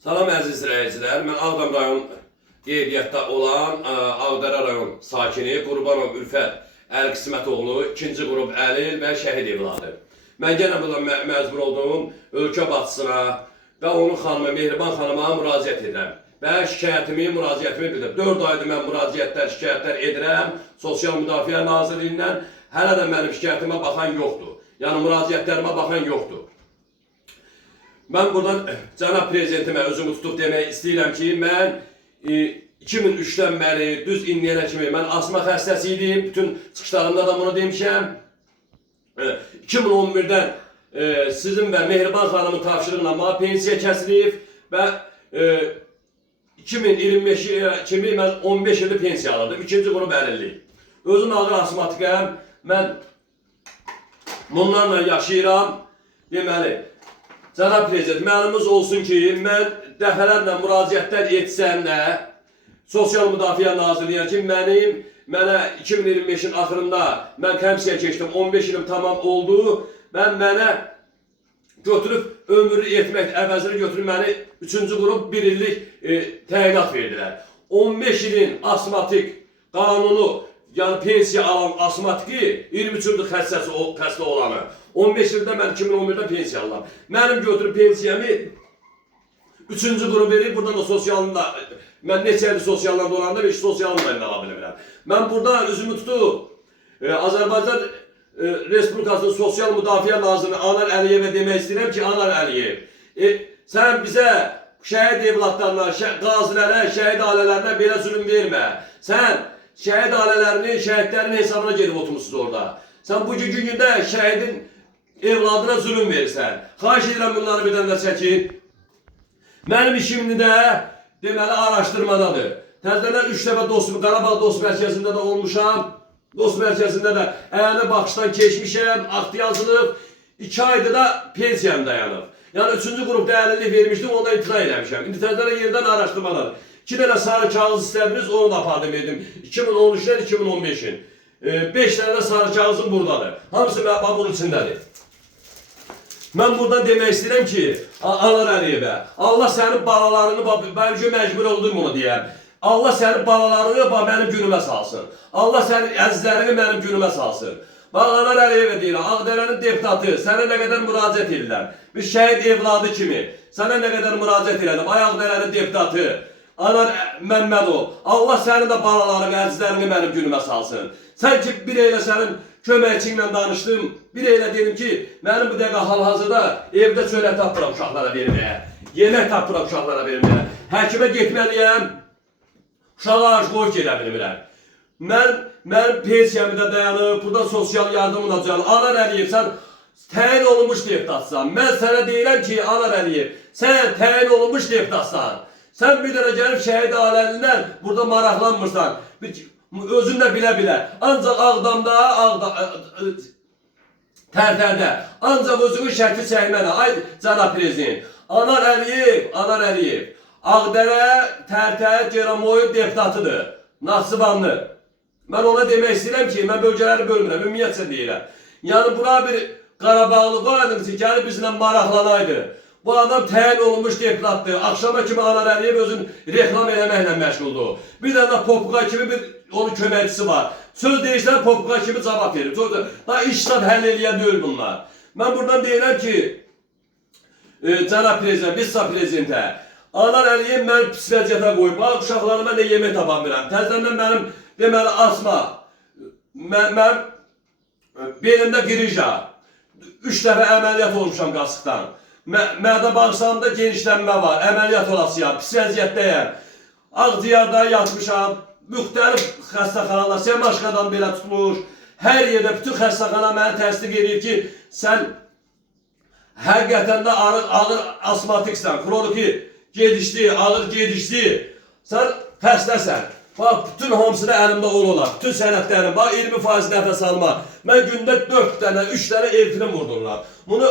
Salam əziz izləyicilər, mən Ağdam rayon qeydiyyatda olan Ağdərə rayon sakini Qurbanov Ülfət Əli Qismətoğlu, 2-ci qrup əlil və şəhid evladı. Mən yenə burada məcbur olduğum ölkə başçısına və onun xanımı, Mehriban xanıma müraciət edirəm. Və şikayətimi bildirəm. 4 aydır mən şikayətlər edirəm Sosial Müdafiə Nazirliyindən. Hələ də mənim şikayətimə baxan yoxdur. Yəni müraciətlərimə baxan yoxdur. Mən buradan cənab prezidentimə özümü tutub demək istəyirəm ki, mən 2003-dən bəri düz indiyənə kimi mən asma xəstəsi idim. Bütün çıxışlarımda da bunu demişəm. 2011-dən sizin və Mehriban xanımın tapşırığına mənə pensiya kəsilib və 2025-ə kimi mən 15 illik pensiya alırdım. 2-ci qrup əlillik. Özüm ağır asmatikəm. Mən bunlarla yaşayıram. Deməli, cənab prezident, məlumuz olsun ki, mən dəfələrlə müraciətlər etsəm də Sosial Müdafiə Nazirliyinə ki, mənə 2025-in axırında mən təmsiyə keçdim, 15 ilim tamam oldu və mənə götürüb ömürlü etmək əvəzini götürüb məni 3-cü qrup 1 illik təyinat verdilər. 15 ilin asmatik qanunu, yəni pensiya alan asmatiki 23 illik xəstə olanı. 15 ildə mən 2011-də pensiya alıram. Mənim götürüb pensiyamı 3-cü qrup verib, buradan da sosialında, mən neçə il sosiallarda olanda bir sosialında ala bilmirəm. Mən burada üzümü tutub Azərbaycan Respublikasının Sosial Müdafiə Nazirinin Anar Əliyevə demək istəyirəm ki, Anar Əliyev, sən bizə şəhid evlatlarına, qazilərə, şəhid ailələrinə belə zülüm vermə. Sən şəhid ailələrinin, şəhidlərin hesabına gedib oturmuşsunuz orada. Sən bugünkü gündə şəhidin evladına zülüm verirsən. Xahiş edirəm bunları bir dənə çəkin. Mənim işimdə də deməli araşdırmadadır. Təzədən 3 dəfə Qarabağ Dost Mərkəzində də olmuşam. Dost Mərkəzində də əyani baxışdan keçmişəm, aktı yazılıb. 2 ayda da pensiyam dayanıb. Yəni 3-cü qrupda əlillik vermişdim, ondan imtina eləmişəm. İndi təzədən yerdən araşdırmadadır. 2 dənə sarı kağız istədiniz, onu da apardım verdim. 2013-dən 2015-in. 5 dənə də sarı kağızım buradadır. Hamısı bunun içindədir. Mən buradan demək istəyirəm ki, Anar Əliyevə, Allah sənin balalarını, bəlkə məcbur oldum bunu deyəm. Allah sənin balalarını mənim günümə salsın. Allah sənin əzizlərini mənim günümə salsın. Bax, Anar Əliyevə deyirəm, Ağdərənin deputatı, sənə nə qədər müraciət edirəm. Bir şəhid evladı kimi, sənə nə qədər müraciət edirəm. Ay Ağdərənin deputatı, Anar Məmmədov, Allah sənin də balalarını, əzizlərini mənim günümə salsın. Sən ki, bir elə sənin köməkçinlə danışdım, bir elə dedim ki, mənim bu dəqiqə hal-hazırda evdə çörək tapıram uşaqlara verməyə, yemək tapıram uşaqlara verməyə, həkimə getməliyəm, uşaqlar qoy gedə bilmirəm. Mənim pensiyamı da dayanıb, burada sosial yardımı da dayanıb. Anar Əliyev, sən təyin olunmuş deputatsan. Mən sənə deyirəm ki, Anar Əliyev, sən təyin olunmuş deputatsan. Sən bir dənə gəlib şəhid ailəlindən burada maraqlanmırsan. Özün də bilə-bilə. Ancaq Ağdamda, Tərtərdə, ancaq özünün şəkli çəkmənə. Ay cənab prezident, Anar Əliyev, Ağdərə, Tərtər, Ceramoyun deputatıdır, Naxçıvanlı. Mən ona demək istəyirəm ki, mən bölgələri bölmürəm, ümumiyyətcə deyirəm. Yəni buna bir Qarabağlı qoyadın ki, gəlib bizlə maraqlanaydı. Bu adam təyin olunmuş deputatdır. Axşama kimi Anar Əliyev özün reklam eləməklə məşğuldur. Bir dənə Popuqa kimi bir onun köməkçisi var. Söz deyirsən Popuqa kimi cavab verir. Daha işdən həll eləyən deyil bunlar. Mən buradan deyirəm ki, cənab prezident, Vissa prezidentə, Anar Əliyev məni pis vəziyyətə qoyub. Bax, uşaqlarıma nə yemək tapa bilmirəm. Təzədən mənim deməli asma, mənim belimdə qrija, 3 dəfə əməliyyat olmuşam qasıqdan. Mədə bağırsağımda genişlənmə var, əməliyyat olasıyam, pis vəziyyətdəyəm. Ağciyarda yatmışam, müxtəlif xəstəxanalar, Semaşqadan belə tutmuş. Hər yerdə bütün xəstəxana məni təsdiq edir ki, sən həqiqətən də ağır asmatiksən, kroniki gedişli, ağır gedişli, sən xəstəsən. Bax, bütün hamısı da əlimdə olar, bütün sənədlərim, bax 20% nəfəs alma. Mən gündə 4 dənə, 3 dənə elfinin vurdurlar. Bunu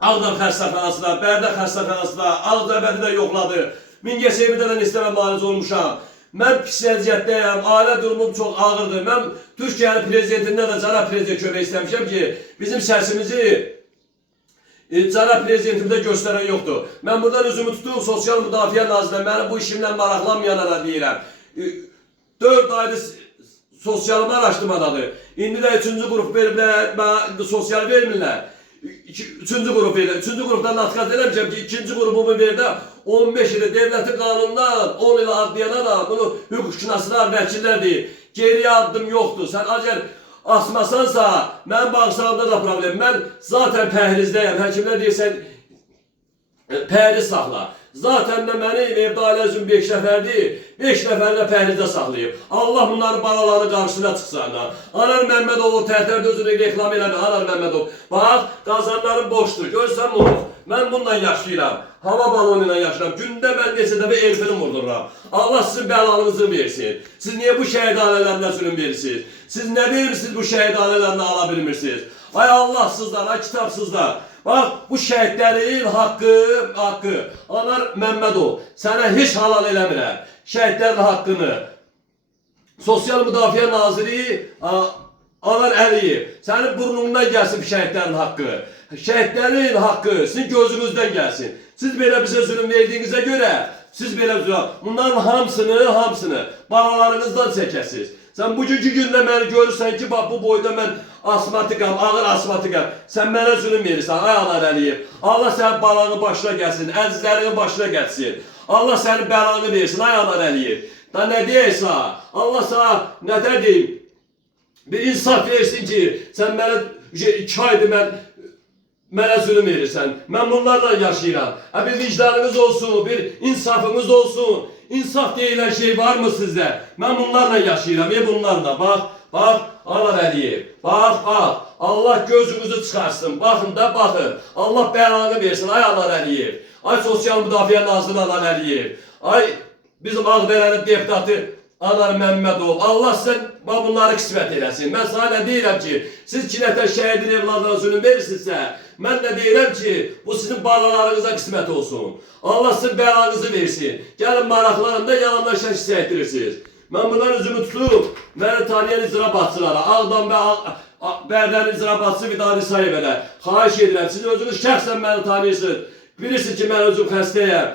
Ağdam xəstəxanasında, Bərdə xəstəxanasında, Ağcabədi də yoxladı. Mingəçevirdə də istəmə müalicə olmuşam. Mən pis vəziyyətdəyəm, ailə durumum çox ağırdır. Mən Türkiyənin prezidentindən də cənab prezident kömək istəmişəm ki, bizim səsimizi Cənab prezidentimdə göstərən yoxdur. Mən buradan özümü tutub Sosial Müdafiə Nazirliyinə mənim bu işimlə maraqlanmayanlara deyirəm. 4 aydır sosialımı araşdırmadadır. İndi də 3-cü qrup veriblər, sosial vermirlər. 3-cü qrup verir. 3-cü qrupdan natkaz eləmişəm ki, 2-ci qrupumu verdə 15 ildə devlətin qanunundan 10 il adliyana da bunu hüquqşünaslar, vəkillər deyir. Geriyə addım yoxdur. Sən əgər asmasansa, mən bağırsağımda da problem. Mən zaten pəhrizdəyəm. Həkimlər deyirsən, pəhriz saxla. Zaten də mənim evdə ailə üzüm 5 nəfərdir. 5 nəfərini də pəhrizdə saxlayıb. Allah bunların balalarını qarşısına çıxsın. Anar Məmmədov tərtər özünü reklam eləmir. Anar Məmmədov. Bax, qazanların boşdur. Görsən bunu. Mən bununla yaşayıram. Hava balonu ilə yaşayıram. Gündə mən neçə dəfə el film vurduram. Allah sizin bəlanızı versin. Siz niyə bu şəhid ailələrində zülüm verirsiniz? Siz nə verirsiniz bu şəhid ailələrində ala bilmirsiniz? Ay Allahsızlar, ay kitabsızlar. Bax, bu şəhidlərin haqqı, Anar Məmmədov, sənə heç halal eləmirəm. Şəhidlərin haqqını. Sosial Müdafiə Naziri Anar Əliyev, sənin burnundan gəlsin şəhidlərin haqqı. Şəhidlərin haqqı sizin gözünüzdən gəlsin. Siz belə bizə zülüm verdiyinizə görə, siz belə zülüm, bunların hamısını balalarınızdan çəkəsiniz. Sən bugünkü gündə məni görürsən ki, bax bu boyda mən asmatikam, ağır asmatikam. Sən mənə zülüm verirsən, ay Anar Əliyev. Allah sənin balanı başına gəlsin, əzizlərini başına gəlsin. Allah sənin bəlanı versin, ay Anar Əliyev. Da nə deyirsən? Allah sana nə deyim? Bir insaf versin ki, sən mənə 2 aydır mənə zülüm verirsən. Mən bunlarla yaşayıram. Bir vicdanınız olsun, bir insafınız olsun. İnsaf deyilən şey var mı sizdə? Mən bunlarla yaşayıram, bunlarla. Bax, Anar Əliyev. Bax. Allah gözünüzü çıxarsın. Baxın da, baxın. Allah bəlanı versin, ay Anar Əliyev. Ay Sosial Müdafiə Nazırı Anar Əliyev. Ay bizim Ağdərənin deputatı Anar Məmmədov. Allah sizə bunları qismət eləsin. Mən sana nə deyirəm ki, siz 2 nəfər şəhidin evladına zülüm verirsinizsə, mən də deyirəm ki, bu sizin balalarınıza qismət olsun. Allah sizin bəlanızı versin. Gəlin maraqlarında yalandan şəkil etdirirsiniz. Mən bundan üzümü tutub, məni tanıyan icrabatçılara, Ağdam və Bərdənin icrabatçısı Vidadi Sayevələ xahiş edirəm. Siz özünüz şəxsən məni tanıyırsınız. Bilirsiniz ki, mən özüm xəstəyəm.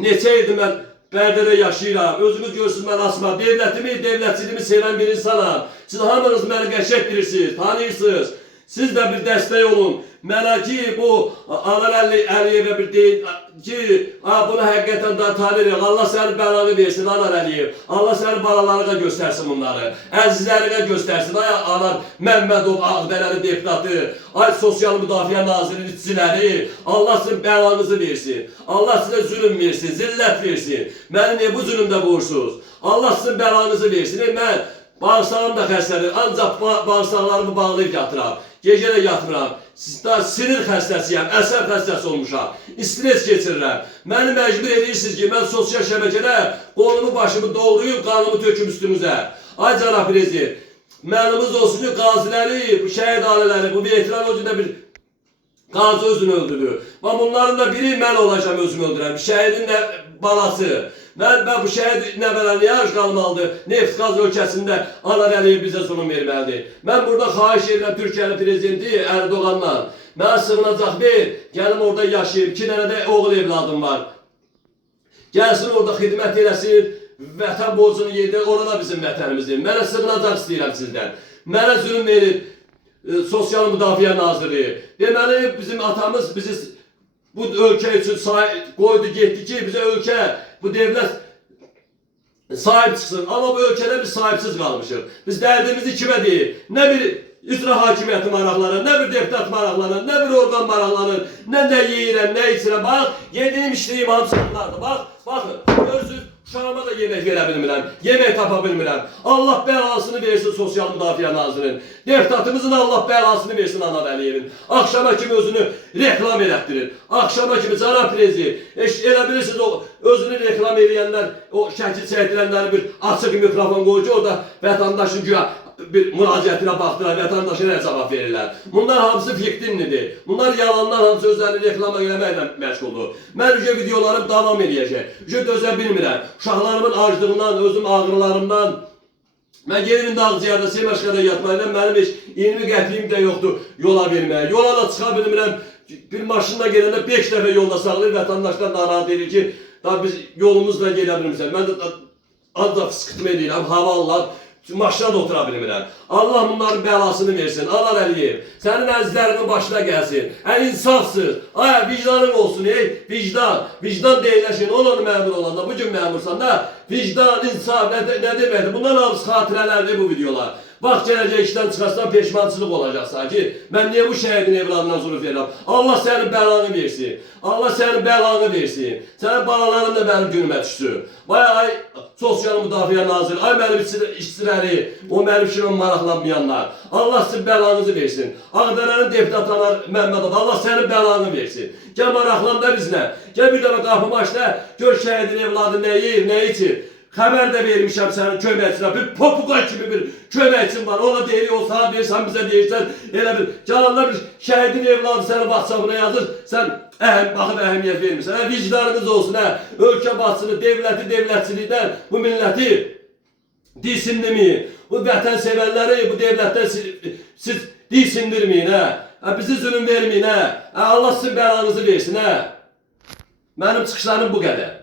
Neçə ildir mən Bərdədə yaşayıram. Özünüz görürsünüz, mən asma. Devlətçiliyimi sevən bir insanam. Siz hamınız məni qəşək bilirsiniz, tanıyırsınız. Siz də bir dəstək olun. Mənə ki, bu Anar Əliyevə bir deyin ki, bunu həqiqətən də tanıyırıq. Allah sənin bəlanı versin, Anar Əliyev. Allah sənin balalarına göstərsin bunları. Əzizlərinə göstərsin. Ay Anar Məmmədov, Ağdərəli deputatı, ay Sosial Müdafiə Nazirinin işçiləri. Allah sizin bəlanızı versin. Allah sizə zülüm versin, zillət versin. Məni niyə bu zülümdə qoyursunuz? Allah sizin bəlanızı versin. Mən bağırsağım da xəstədir, ancaq bağırsaqlarımı bağlayıb yatıram. Gecə də yatmıram. Sinir xəstəsiyəm, əsəb xəstəsi olmuşam. Stres keçirirəm. Məni məcbur edirsiniz ki, mən sosial şəbəkədə qolumu başımı doğrayıb, qanımı töküm üstünüzə. Ay cənab prezident, mənimiz olsun ki, qaziləri, bu şəhid ailələri, bu veteran o cündə bir qazi özünü öldürür. Bunların da biri mən olacağım özümü öldürəm. Şəhidin balası. Mən bu şəhid nəvələrini yarış qalmalıdır. Neft qaz ölkəsində Anar Əliyev bizə zulüm verməlidir. Mən burada xahiş edirəm Türkiyəli prezidenti Erdoğandan. Mənə sığınacaq ver, gəlim orada yaşayayım. 2 dənə də oğul evladım var. Gəlsin orada xidmət eləsin, vətən borcunu yedir, orada bizim vətənimizdir. Mənə sığınacaq istəyirəm sizdən. Mənə zülüm verir Sosial Müdafiə Naziri. Deməli, bizim atamız bizi bu ölkə üçün qoydu, getdi ki, bizə ölkə, bu devlət sahib çıxsın. Amma bu ölkədə biz sahibsiz qalmışıq. Biz dərdimizi kimə deyir? Nə bir icra hakimiyyəti maraqlanır, nə bir deputat maraqlanır, nə bir orqan maraqlanır, nə yeyirəm, nə içirəm. Bax, yediyim, içdiyim hamısı bunlardır. Baxın, görürsünüz, uşağıma da yemək verə bilmirəm, yemək tapa bilmirəm. Allah bəlasını versin Sosial Müdafiə Nazirinin. Deputatımızın Allah bəlasını versin Anar Əliyevin. Axşama kimi özünü reklam elətdirir. Axşama kimi cənab prezident, elə bilirsiniz o özünü reklam eləyənlər, o şəkil çəkdirənləri bir açıq mikrofon qoyucu, orada vətəndaşın güya bir müraciətinə baxdılar, vətəndaşa nə cavab verirlər. Bunlar hamısı fiktinlidir. Bunlar yalanlar hamısı özlərini reklama eləməklə məşğuldur. Mən videolarım davam eləyəcək. Dözə bilmirəm. Uşaqlarımın aclığından, özüm ağrılarımdan Mən gelirim Dağcıyarda, Semaşqada yatmayla mənim heç 20 qəpiyim də yoxdur yola verməyə. Yola da çıxa bilmirəm. Bir maşınla gələndə 5 dəfə yolda sağlayır, vətəndaşlar narahat edir ki, da biz yolumuzla gelə bilmirsən. Mən də ancaq fıskıtma edirəm, hava alırlar. Maşına da otura bilmirəm. Allah bunların bəlasını versin. Anar Əliyev, sənin əzizlərinin başına gəlsin. İnsafsız. Ay, vicdanın olsun, vicdan. Vicdan deyirləşin, onun məmur olanda, bugün məmursan da, vicdan, insaf, nə deməkdir? Bundan hamısı xatirələrdir bu videolar. Vaxt gələcək işdən çıxarsan peşmançılıq olacaqsan ki, mən niyə bu şəhidin evladından zulüm verirəm? Allah sənin bəlanı versin. Allah sənin bəlanı versin. Sənin balaların da mənim günümə düşsün. Vay ay, Sosial Müdafiə Naziri, ay mənim işçiləri, o mənim işimə maraqlanmayanlar. Allah sizin bəlanızı versin. Ağdərənin deputatları Məmmədov, Allah sənin bəlanı versin. Gəl maraqlan da bizlə. Gəl bir dəfə qapımı aç da, gör şəhidin evladı nə yiyir, nə içir. Xəbər də vermişəm sənin köməkçinə, bir popuqa kimi bir köməkçin var, ona deyirik, o sana deyirsən, bizə deyirsən, elə bir, cananlar bir şəhidin evladı sənin WhatsApp-ına yazır, sən baxıb əhəmiyyət vermirsən, vicdanınız olsun, ölkə başçını, devlətçilikdən bu milləti disindirməyin, bu vətən sevərləri, bu devlətdən siz disindirməyin, bizi zülüm verməyin, Allah sizin bəlanızı versin, mənim çıxışlarım bu qədər.